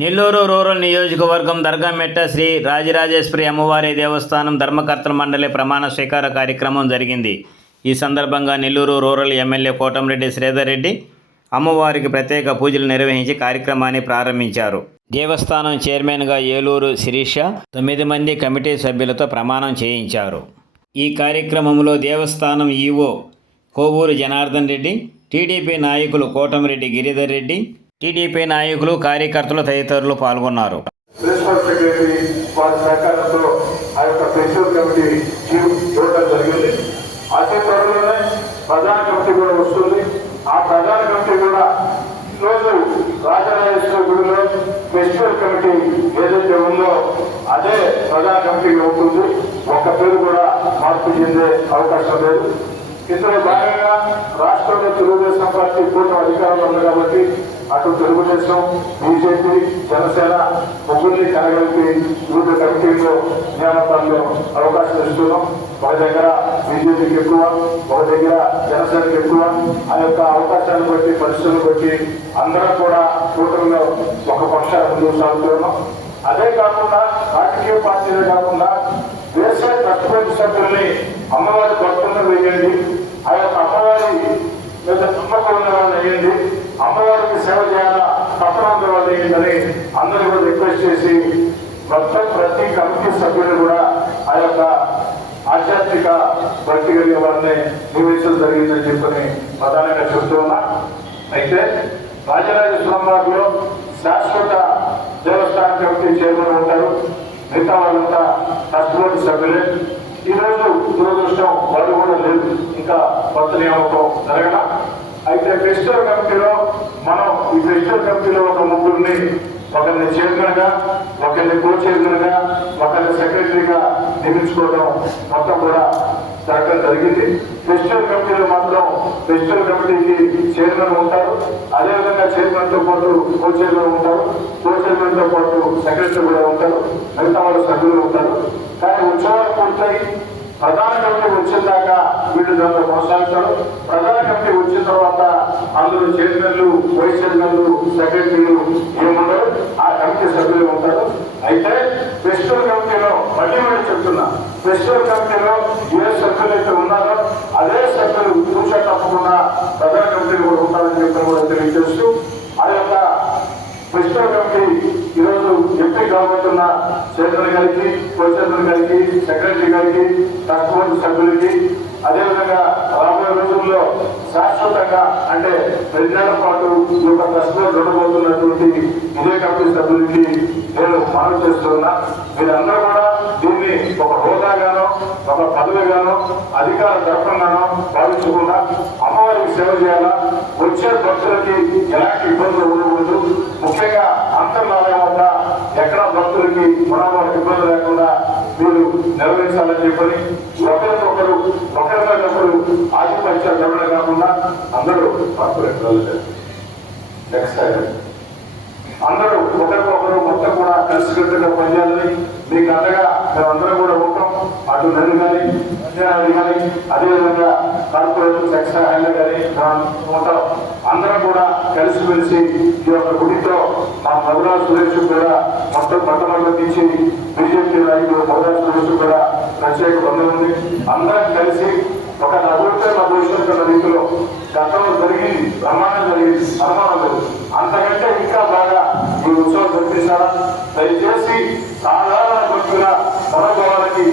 Nellore rural నియోజకవర్గం దర్గామెట్ట శ్రీ రాజరాజేశ్వరి అమ్మవారి దేవస్థానం ధర్మకర్తల మండలి ప్రమాణ స్వీకార కార్యక్రమం జరిగింది. ఈ సందర్భంగా నెల్లూరు రూరల్ ఎమ్మెల్యే కోటంరెడ్డి శ్రీధర్ రెడ్డి అమ్మవారికి ప్రత్యేక పూజలు నిర్వహించి కార్యక్రమాన్ని ప్రారంభించారు. దేవస్థానం చైర్మన్గా ఏలూరు శిరీష 9 మంది కమిటీ సభ్యులతో ప్రమాణం చేయించారు. ఈ కార్యక్రమంలో దేవస్థానం ఈవో కోవూరు జనార్దన్ రెడ్డి, టీడీపీ నాయకులు కోటంరెడ్డి గిరిధర్ రెడ్డి, టీడీపీ నాయకులు, కార్యకర్తలు తదితరులు పాల్గొన్నారు. ప్రిన్సిపల్ సెక్రటరీ వారి సహకారంతో ఆ యొక్క ప్రిన్సిపల్ కమిటీ చీఫ్ చూడటం జరిగింది. అతి త్వరలోనే ప్రధాన కమిటీ కూడా వస్తుంది. ఆ ప్రధాన కమిటీ కూడా ఈరోజు రాజరాజేశ్వర గుడిలో ఫెస్టివల్ కమిటీ ఏదైతే ఉందో అదే ప్రధాన కమిటీ అవుతుంది. ఒక్క పేరు కూడా మార్పు చెందే అవకాశం లేదు. ఇందులో భాగంగా రాష్ట్రంలో తెలుగుదేశం పార్టీ కూటమి అధికారంలో ఉంది కాబట్టి అటు తెలుగుదేశం, బీజేపీ, జనసేన ముగ్గురిని కలగలిపి వివిధ కమిటీల్లో నియామకాల్లో అవకాశం ఇస్తున్నాం. ఒక దగ్గర బీజేపీకి ఎక్కువ, ఒక దగ్గర జనసేనకి ఎక్కువ. ఆ యొక్క అవకాశాన్ని బట్టి, పరిస్థితులను బట్టి అందరం కూడా కూటమిలో ఒక పక్షాన్ని ముందుకు సాగుతున్నాం. అదే కాకుండా రాజకీయ పార్టీలే కాకుండా దేశ కష్టపడి సభ్యుల్ని అమ్మవారి భక్తులను వేయండి, ఆ యొక్క అమ్మవారి మీద నమ్మకం ఉన్న వాళ్ళు వేయండి, అమ్మవారికి సేవ చేయాలా తప్పన ఉన్న వాళ్ళు వేయండి అందరూ కూడా రిక్వెస్ట్ చేసి మొత్తం ప్రతి కమిటీ సభ్యులు కూడా ఆ యొక్క ఆధ్యాత్మిక భక్తి కలిగే వారిని నియమించడం జరిగిందని చెప్పని ప్రధానంగా చెప్తూ ఉన్నా. అయితే రాజరాజేశ్వరంలో శాశ్వత దేవస్థాన కమిటీ చైర్మన్ ఉంటారు. మిగతా వాళ్ళంతా ట్రస్ట్ బోర్డు సభ్యులే. ఈరోజు దురదృష్టం వాళ్ళు కూడా లేదు, ఇంకా కొత్త నియామకం జరగడం. అయితే ఫెస్టివల్ కమిటీలో మనం ఈ ఫెస్టివల్ కమిటీలో ఒక ముగ్గురిని, ఒకరిని చైర్మన్గా, ఒకరిని కో చైర్మన్గా, ఒకరిని సెక్రటరీగా నియమించుకోవడం మొత్తం కూడా జరగడం జరిగింది. ఫెస్టివల్ కమిటీలో మాత్రం ఫెస్టివల్ కమిటీకి చైర్మన్ ఉంటారు. అదేవిధంగా చైర్మన్తో పాటు కో చైర్మన్ ఉంటారు. కో చైర్మన్తో పాటు సెక్రటరీ కూడా ఉంటారు. మిగతా వాళ్ళ సభ్యులు ఉంటారు. కానీ ఉత్సవాలు పూర్తయి ప్రధాన కమిటీ వచ్చిన దాకా వీళ్ళు దాంట్లో కొనసాగుతారు. ప్రధాన కమిటీ వచ్చిన తర్వాత అందులో చైర్మన్లు, వైస్ చైర్మన్లు, సెక్రటరీలు ఏముండరు, ఆ కమిటీ సభ్యులు ఉంటారు. అయితే ఫెస్టివల్ కమిటీలో మళ్ళీ చెప్తున్నా, ఫెస్టివల్ కమిటీలో ఏ సభ్యులు అయితే ఉన్నారో అదే సభ్యులు కూర్చో తప్పకుండా ప్రధాన కమిటీలు కూడా ఉంటారని చెప్పి కూడా తెలియజేస్తూ ఆ యొక్క ఫెస్టివల్ కమిటీ ఈరోజు ఎంపీ కాబోతున్న చైర్మన్ గారికి, కో చైర్మన్ గారికి, సెక్రటరీ గారికి, ట్రస్ట్ బోర్డు సభ్యులకి, అదేవిధంగా రాబోయే రోజుల్లో శాశ్వతంగా అంటే 2 నెలల పాటు ఈ యొక్క ట్రస్ట్ బోర్డు ఉండబోతున్నటువంటి ఇదే కమిటీ సభ్యులకి నేను మనవి చేస్తున్నా. మీరందరూ కూడా దీన్ని ఒక హోదాగానో, ఒక పదవిగానో, అధికార దర్పంగానో భావించకుండా అమ్మవారికి సేవ చేయాలా, వచ్చే భక్తులకి ఎలాంటి ఇబ్బందులు ఉండకూడదు, ముఖ్యంగా అంతర్లాలయం వద్ద ఎక్కడ భక్తులకి మనవారికి ఇబ్బంది లేకుండా మీరు నిర్వహించాలని చెప్పని ఒకరికొకరు ఆధిపత్యాలు జరగడం కాకుండా అందరూ అందరూ ఒకరికొకరు మొత్తం కూడా కలిసికట్టుగా పనిచేయాలని మీకు అంతగా మేమందరం కూడా ఉంటాం. అటు నది కానీ, పంచాయతీ కానీ, అదేవిధంగా కార్పొరేషన్ సెక్షన్ హ్యాండ్ కానీ ఉంటాం. అందరం కూడా కలిసిమెలిసి ఈ యొక్క గుడితో మా మధురాజు సురేష్ కూడా మొత్తం పట్టణంలోకించి బీజేపీ నాయకులు మధురాజు సురేష్ కూడా ప్రత్యేక బంధం ఉంది. అందరం కలిసి ఒక అభివృద్ధి భవిష్యత్తు కన్న రీతిలో గతంలో జరిగింది, బ్రహ్మాండం జరిగింది, అనుమానం లేదు. అంతకంటే ఇంకా బాగా ఈ ఉత్సవం జరిపిస్తారా? దయచేసి సాధారణ భక్తుల మనోభావాలకి,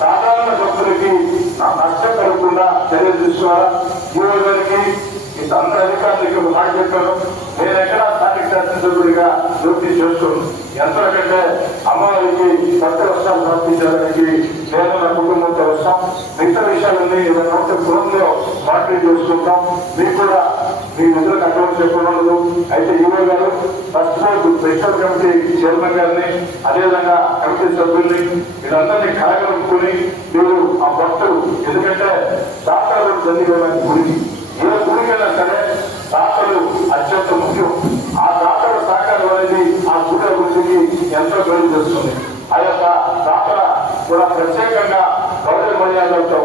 సాధారణ భక్తులకి నష్టం కలగకుండా చర్యలు తీసుకోవాలా? ఈ రోజులకి ఈ అందరి అధికారులకి మాట చెప్పాను, నేను ఎక్కడ స్థానిక శాసనసభ్యుడిగా డ్యూటీ చేస్తున్నాను. ఎంతకంటే అమ్మవారికి కొత్త వస్త్రాలు సమర్పించడానికి నేను నా కుటుంబంతో వస్తాం. మిగతా విషయాలన్నీ ఏదైనా ఫోన్లో మాట్లాడి చేసుకుంటాం. మీకు కూడా మీ నిధులకు అటువంటి చెప్పనుండదు. అయితే ఈవో గారు first board special committee chairman గారిని, అదేవిధంగా కమిటీ సభ్యుల్ని వీళ్ళందరినీ కలగలుపుకుని మీరు ఆ భక్తులు, ఎందుకంటే దాతలు దండిపోయిన గుడికి, ఏ గుడికైనా సరే దాతలు అత్యంత ముఖ్యం. ఆ దాతల సహకారం అనేది ఆ గుడి అభివృద్ధికి ఎంతో మేలు చేస్తుంది. ఆ యొక్క దాతల కూడా ప్రత్యేకంగా గౌరవ మర్యాదలతో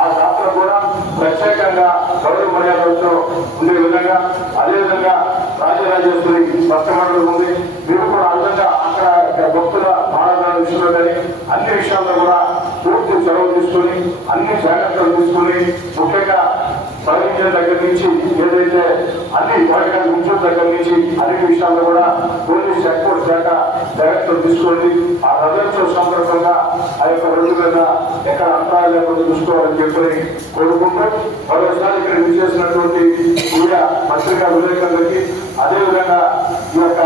ఆ దాతల కూడా ప్రత్యేకంగా గౌరవ మర్యాదలతో ఉండే విధంగా, అదేవిధంగా రాజరాజేశ్వరి భక్తమండలి ఉంది. మీరు కూడా అందంగా అక్కడ భక్తుల ఆరాధన విషయంలో కానీ అన్ని విషయాల్లో కూడా పూర్తి చొరవ తీసుకొని అన్ని జాగ్రత్తలు తీసుకొని, ముఖ్యంగా ప్రవహించిన దగ్గర నుంచి ఏదైతే అన్ని వాటికి ఉంచిన దగ్గర నుంచి అన్ని విషయాల్లో కూడా పోలీస్ చెక్పోస్ట్ శాఖ జాగ్రత్తలు తీసుకోండి. ఆ రథోత్సవ సందర్భంగా ఆ యొక్క రోడ్డు మీద ఎక్కడ అంతరాలు లేకుండా చూసుకోవాలని చెప్పి కోరుకుంటూ, మరోసారి ఇక్కడ విచ్చేసినటువంటి మీడియా పత్రికా విలేకరులకి, అదేవిధంగా ఈ యొక్క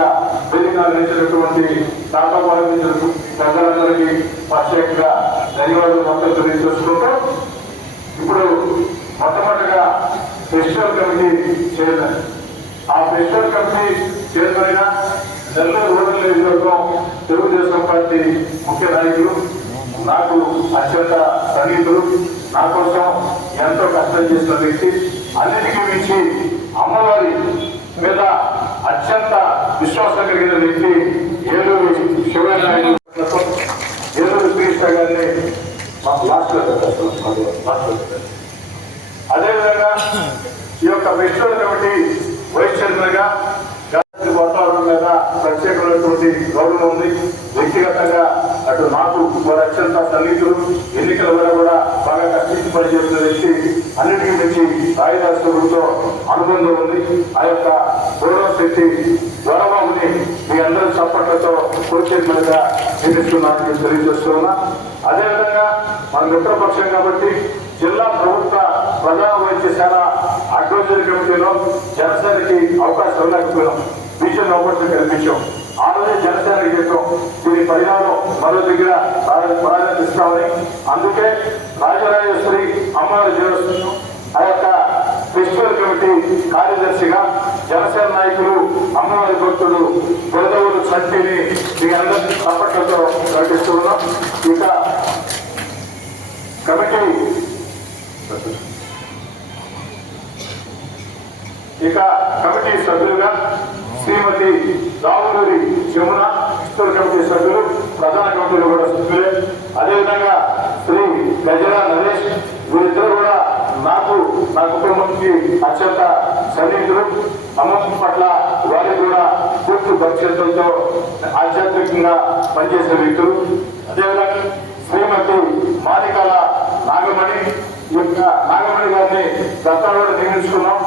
వేదిక నిర్వహించినటువంటి టాటా ప్రజలందరికీ ప్రత్యేకంగా ధన్యవాదాలు మొత్తం తెలియజేసుకుంటూ, ఇప్పుడు మొట్టమొదటిగా ఫెస్టివల్ కమిటీ చైర్మన్, ఆ festival committee chairman Nellore rural నియోజకవర్గం తెలుగుదేశం పార్టీ ముఖ్య నాయకులు, నాకు అత్యంత సన్నిహితులు, నా కోసం ఎంతో కష్టం చేసిన వ్యక్తి, అన్నిటికీ మించి అమ్మవారి మీద అత్యంత విశ్వాసం కలిగిన వ్యక్తి ఏలూరు శివనాయుడు, ఏలూరు శ్రీకృష్ణ గారిని మాకు లాస్ట్ అదేవిధంగా ఈ యొక్క ఫెస్టివల్ కమిటీ వైస్ చైర్మన్ గా వాతావరణం మీద ప్రత్యేకమైనటువంటి గౌరవం ఉంది. వ్యక్తిగతంగా అటు నాకు వారి అత్యంత సన్నిహితులు, ఎన్నికల వల్ల కూడా బాగా కష్టించి పనిచేస్తున్న వ్యక్తి, అన్నిటికీ మించి రాయిదాసులతో అనుబంధం ఉంది. ఆ యొక్క గౌరవ శక్తి గౌరవాన్ని మీ అందరి చప్పట్లతో కోచైర్మన్ గా నియమిస్తున్నారని తెలియజేస్తున్నా. అదేవిధంగా మన మిత్రపక్షం కాబట్టి జిల్లా ప్రభుత్వ ప్రధాన వైద్యశాల అడ్వైజరీ కమిటీలో జనసేనకి అవకాశం లేకపోయినాం, బీజేపీ అవకాశం కల్పించాం. ఆ రోజే జనసేనకి చెప్పాం దీని పరిహారం మరో దగ్గర ప్రారంభిస్తామని. అందుకే రాజరాజేశ్వరి అమ్మవారి దేవస్థానం ఆ యొక్క ఫెస్టివల్ కమిటీ కార్యదర్శిగా జనసేన నాయకులు, అమ్మవారి భక్తులు గోదావరి సంటిని మీ అందరి తప్పట్లతో ప్రకటిస్తూ ఉన్నాం. ఇక కమిటీ సభ్యులుగా శ్రీమతి రావులూరి జమున, ఫెస్టివల్ కమిటీ సభ్యులు, ప్రధాన కమిటీలు కూడా సభ్యులే. అదేవిధంగా శ్రీ గజరా నరేష్, వీరిద్దరు కూడా నాకు నా కుటుంబానికి అత్యంత సన్నిహితులు. అమ్మకం పట్ల వారికి కూడా పూర్తి భక్ష్యంతో ఆధ్యాత్మికంగా పనిచేసే వ్యక్తులు. అదేవిధంగా శ్రీమతి మాదికాల నాగమణి, నాగమణి గారిని దత్తాలో నియమించుకున్నాం.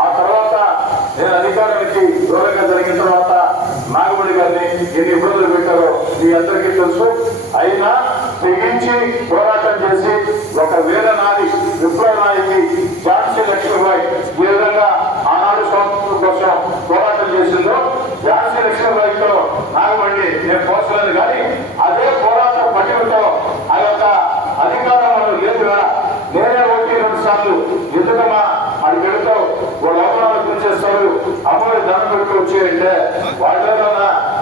ఆ తర్వాత నేను అధికారానికి దూరంగా జరిగిన తర్వాత నాగమణి గారిని ఎన్ని ఇబ్బందులు పెట్టారో మీ అందరికీ తెలుసు. అయినా తెగించి పోరాటం చేసి ఒక వీరనాది విప్లవ నాయకి ఝాన్సీ లక్ష్మీబాయి ఏ విధంగా ఆనాడు స్వాతంత్రం కోసం పోరాటం చేసిందో, ఝాన్సీ లక్ష్మీబాయితో నాగమణి నేను పోసలేదు. కానీ అదే పోరాట పటిమతో ఆ యొక్క అధికారం లేదుగా నేనే 1-2 సార్లు ఎందుకమ్మా అది పెడతావు, వాళ్ళు అవమానాలు గురి చేస్తారు, అమ్మవారి దండం పెడుతూ వచ్చేయంటే వాళ్ళ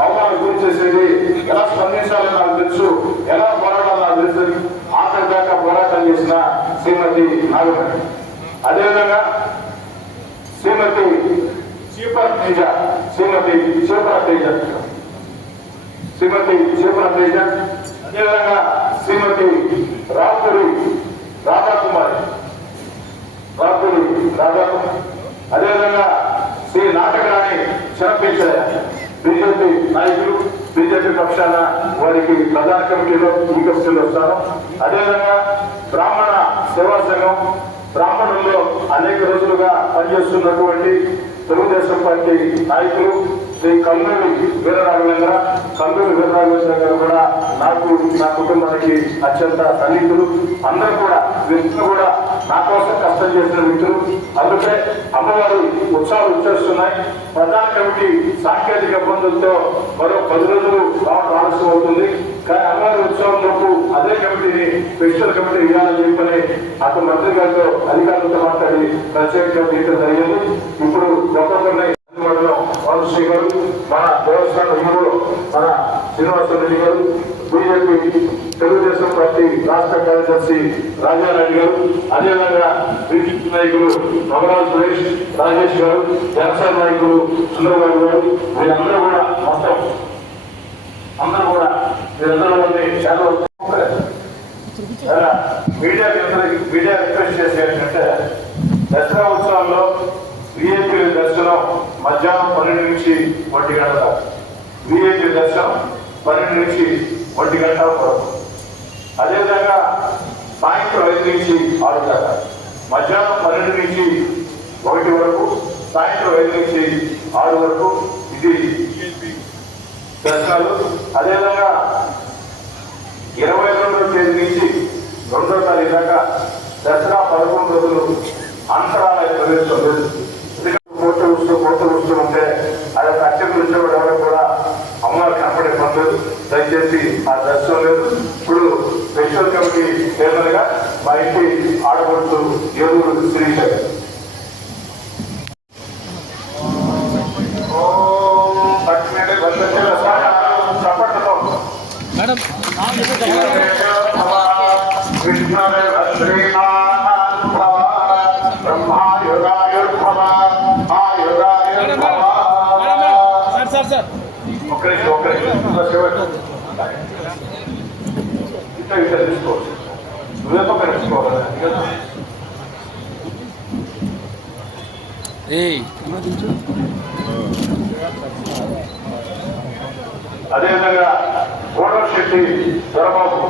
అవమానాలు గురి చేసేది ఎలా స్పందించాలని నాకు తెలుసు, ఎలా పోరాడాలని నాకు తెలుసు. ఆఖరి దాకా పోరాటం చేసిన శ్రీమతి నాగమణి. అదేవిధంగా శ్రీమతి చీపర తేజ, అదేవిధంగా శ్రీమతి రాపురి రాధాకుమారి, అదేవిధంగా శ్రీ నాటకరాణి చిరపించయ్య, బీజేపీ నాయకులు, బీజేపీ పక్షాన వారికి ప్రధాన కమిటీలో ఈ కమిటీలో వస్తారు. అదేవిధంగా బ్రాహ్మణ సేవా సంఘం, బ్రాహ్మణుల్లో అనేక రోజులుగా పనిచేస్తున్నటువంటి తెలుగుదేశం పార్టీ నాయకులు శ్రీ కల్లూరి వీరరాఘవేంద్ర గారు కూడా నాకు నా కుటుంబానికి అత్యంత సన్నిహితులు. అందరూ కూడా వ్యక్తులు కూడా నా కోసం కష్టం చేసిన వ్యక్తులు. అందుకే అమ్మవారి ఉత్సవాలు వచ్చేస్తున్నాయి. ప్రధాన కమిటీ సాంకేతిక ఇబ్బందులతో మరో 10 రోజులు ఆలస్యం అవుతుంది. కానీ అమ్మవారి ఉత్సవంలోపు అదే కమిటీని ఫెస్టివల్ కమిటీ ఇవ్వాలని చెప్పని అతను మంత్రి గారితో అధికారులతో మాట్లాడి ప్రత్యేకంగా తీయడం జరిగింది. ఇప్పుడు ఒక్కొక్కరిని వంశీ గారు, మన దేవస్థాన యువకులు మన శ్రీనివాసరెడ్డి గారు, బీజేపీ తెలుగుదేశం పార్టీ రాష్ట్ర కార్యదర్శి రాజారెడ్డి గారు, అదేవిధంగా బీజేపీ నాయకులు నవరాజ్ సురేష్, రాజేష్ గారు, జనసేన నాయకులు సుందరబాబు గారు, వీరందరూ కూడా మొత్తం మీరందరూ చాలా మీడియా రిక్వెస్ట్ చేసి ఏంటంటే దసరా ఉత్సవాల్లో విఐపీ దర్శనం మధ్యాహ్నం 12 నుంచి 1 గంటల దాకా, విఐపీ దర్శనం 12 నుంచి 1 గంటల వరకు, అదేవిధంగా సాయంత్రం 5 నుంచి 6 దాకా, మధ్యాహ్నం 12 నుంచి 1 వరకు, సాయంత్రం 5 నుంచి 6 వరకు ఇది దర్శనాలు. అదేవిధంగా 22వ తేదీ నుంచి 2వ తారీఖు దాకా దసరా 11 రోజులు అంతరాలయ ప్రవేశం లేదు. కోట వస్తూ ఉంటే అది అత్యంత ఎవరు కూడా అమ్మవారు కనపడే పనులు, దయచేసి ఆ దర్శనం లేదు. ఇప్పుడు ఫెస్టివల్ కమిటీ చైర్మన్గా మా ఇంటి ఆడపడుతూ ఏలూరు శిరీష గారు. తీసుకోవచ్చు, నువ్వేతో పెట్టుకోవాలి. అదేవిధంగా కోడూరు శెట్టి దొరబాబు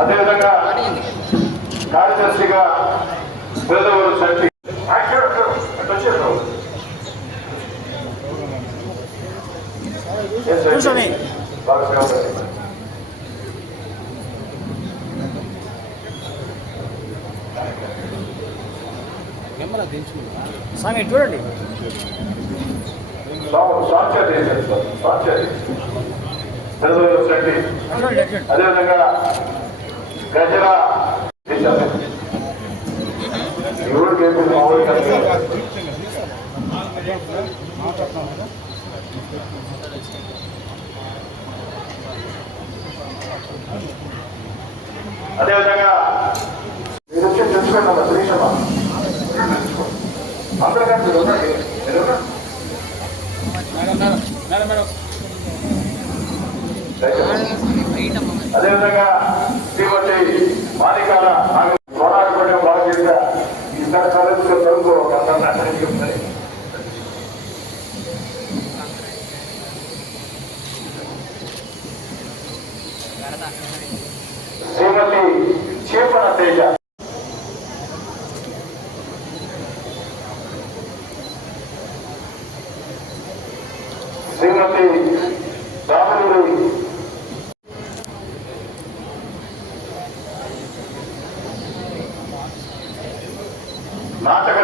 అదేవిధంగా కార్యదర్శిగా పేదవారు శక్తి స్వామి చూడండి, అదేవిధంగా గజల అదేవిధంగా మీరు వచ్చి తెలుసుకోండి శ్రీశమా అందరికంటే అదేవిధంగా శ్రీమతి మాలికాల పోరాటపడే బాధ్యత ఈసారి కాలేజీలో చదువుకో ఒక అందరినీ చెప్తాయి. శ్రీమతి చేపన తేజ, శ్రీమతి దామూరి నాటక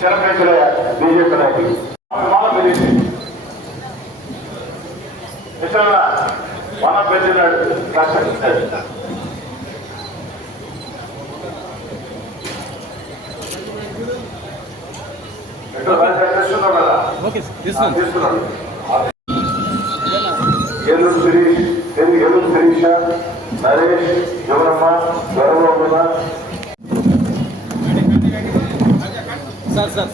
చిరపేతుల బీజేపీ నాయకులు ఇతరుల మనం పెట్టినాడు కష్టపడతాడు. తెస్తున్నావు కదా, తీసుకున్నాడు. ఏలూరు శిరీష, నరేష్, యువరమ్మ, గౌరవ సార్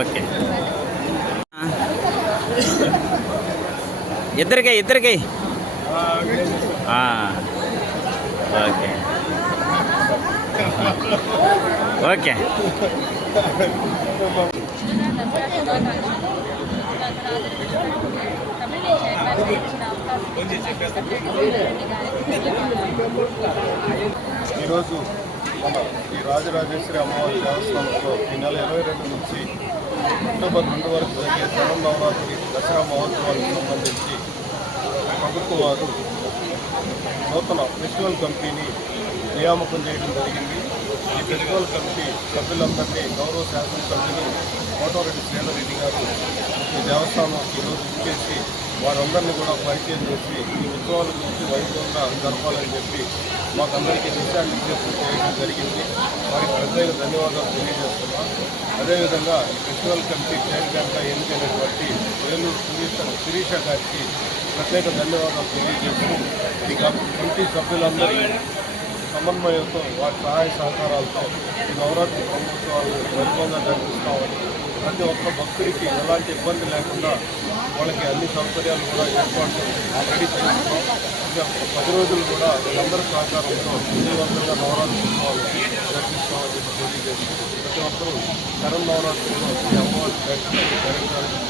ఓకే, ఇద్దరికై ఓకే. ఓకే ఈరోజు మన ఈ రాజరాజేశ్వరి అమ్మవారి దేవస్థానంలో ఈ నెల 22 నుంచి అక్టోబర్ 2 వరకు జరిగే శరన్నవరాత్రి దసరా మహోత్సవాలకు సంబంధించి ప్రభుత్వం వారు నూతన ఫెస్టివల్ కమిటీని నియామకం చేయడం జరిగింది. ఈ ఫెస్టివల్ కమిటీ సభ్యులందరినీ గౌరవ శాసనసభ్యులు కోటమిరెడ్డి శ్రీధర్ రెడ్డి గారు ఈ దేవస్థానం ఈరోజు ఇచ్చేసి వారందరినీ కూడా పరిచయం చేసి ఈ ఉత్సవాల గురించి వైభవంగా జరపాలని చెప్పి మాకందరికీ దిశానిర్దేశం చేయడం జరిగింది. వారికి ప్రత్యేక ధన్యవాదాలు తెలియజేస్తున్నాం. అదేవిధంగా ఈ ఫెస్టివల్ కమిటీ చైర్మన్గా ఎన్నికైనటువంటి వేలూరు శిరీష గారికి ప్రత్యేక ధన్యవాదాలు తెలియజేస్తూ ఈ కమిటీ సభ్యులందరి సమన్వయంతో వారి సహాయ సహకారాలతో ఈ నవరాత్రి బ్రహ్మోత్సవాలు వైభవంగా జరిపిస్తామని, ప్రతి ఒక్క భక్తుడికి ఎలాంటి ఇబ్బంది లేకుండా వాళ్ళకి అన్ని సౌకర్యాలు కూడా ఏర్పాటు రెడీ చేస్తున్నాం. ఇంకా 10 రోజులు కూడా వీళ్ళందరి సహకారంతో విజయవంతంగా నవరాత్రి ఉత్సవాలు జరిపిస్తామని చెప్పి తెలియజేస్తూ ప్రతి ఒక్కరూ శరన్నవరాత్రుల్లో ఈ అమ్మవారి దర్శనం జరగడానికి